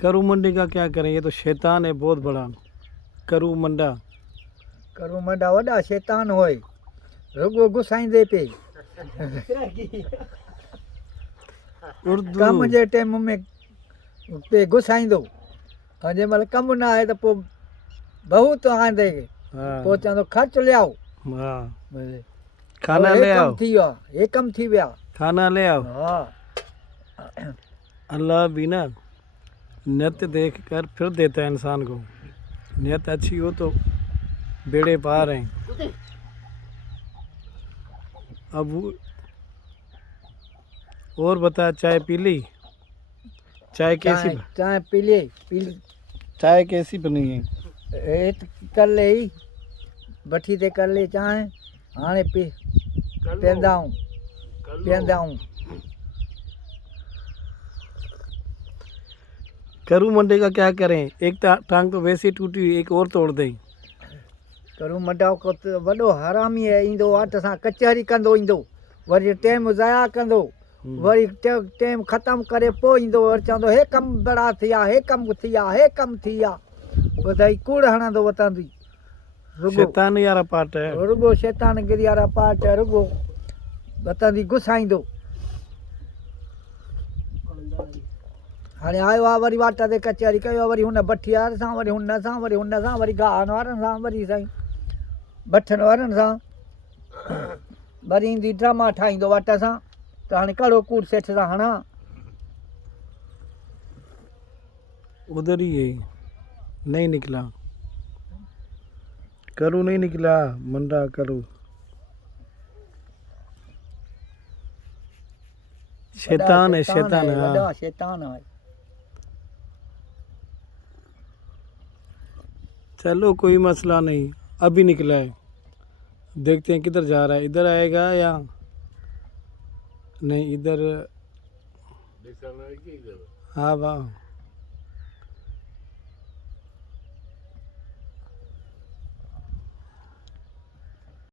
करू मंडी का क्या करें, ये तो शैतान है बहुत बड़ा। करू मंडा वॾा शैतान होए, रुगो घुसाईंदे पे उर्दू कम जे टाइम में पे घुसाईंदो, ऐं जंहिं महिल कमु न आहे त पोइ बहुत आंदे हाँ पोइ चवंदो ख़र्च लियाओ, हाँ खाना हे ले आओ, कमु थी वियो आहे, हे कमु थी विया। खाना ले आओ। हा अल्लाह भी ना नियत देख कर फिर देता है इंसान को। नियत अच्छी हो तो बेड़े पार हैं। अब और बता, चाय पी ली? चाय कैसी चाय पी चाय कैसी बनी है? हेठि कर ले भठी ते कर ले चांहि, हाणे पीअंदा आहियूं। करू मंडे का क्या करें, एक टांग तो वैसे ही टूटी हुई, एक और तोड़ दें। करू मंडा को वॾो हरामी ईंदो वाट सां कचहरी कंदो ईंदो, वरी टाइम ज़ाया कंदो, वरी टाइम ख़तमु करे पोइ ईंदो, वरी चवंदो हे कमु बड़ा थिया, हे कमु थिया, हे कमु थिया, ॿुधाई कूड़ हणंदो वतंदी। शैतान यारा पाट है, रुगो शैतान गिरी वारा पाट है, रुगो वतंदी घुसाईंदो। हाणे आयो आहे वरी वाट ते कचहरी कयो, वरी हुन भठी वारनि सां, वरी हुन सां, वरी हुन सां, वरी गाहनि वारनि सां, वरी साईं भठनि वारनि सां, वरी ईंदी ड्रामा ठाहींदो वाट सां, त हाणे कड़ो कूड़ सेठ सां हणा। उधर ही है, नहीं निकला। करू नहीं निकला, मंडा करू। शैतान है, शैतान है। वॾा शैतान है। चलो कोई मसला नहीं, अभी निकला है, देखते हैं किधर जा रहा है। इधर आएगा या नहीं? इधर हाँ वाह।